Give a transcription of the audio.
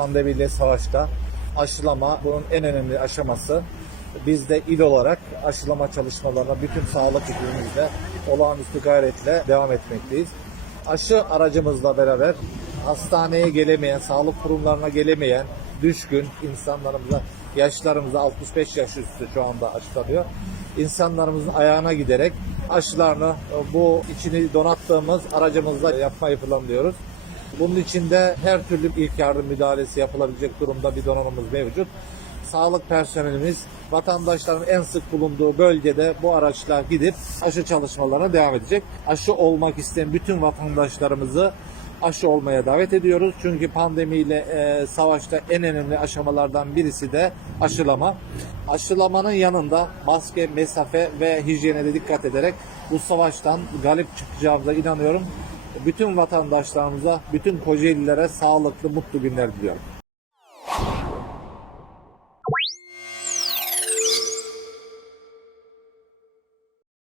pandemiyle savaşta aşılama bunun en önemli aşaması. Biz de il olarak aşılama çalışmalarına bütün sağlık ekibimizle olağanüstü gayretle devam etmekteyiz. Aşı aracımızla beraber hastaneye gelemeyen, sağlık kurumlarına gelemeyen, düşkün insanlarımıza, yaşlarımıza 65 yaş üstü şu anda aşılanıyor. İnsanlarımızın ayağına giderek aşılarını bu içini donattığımız aracımızla yapmayı planlıyoruz. Bunun için de her türlü ilk yardım müdahalesi yapılabilecek durumda bir donanımımız mevcut. Sağlık personelimiz vatandaşların en sık bulunduğu bölgede bu araçla gidip aşı çalışmalarına devam edecek. Aşı olmak isteyen bütün vatandaşlarımızı aşı olmaya davet ediyoruz. Çünkü pandemiyle e, savaşta en önemli aşamalardan birisi de aşılama. Aşılamanın yanında maske, mesafe ve hijyene de dikkat ederek bu savaştan galip çıkacağımıza inanıyorum. Bütün vatandaşlarımıza, bütün Kocaeli'lere sağlıklı, mutlu günler diliyorum.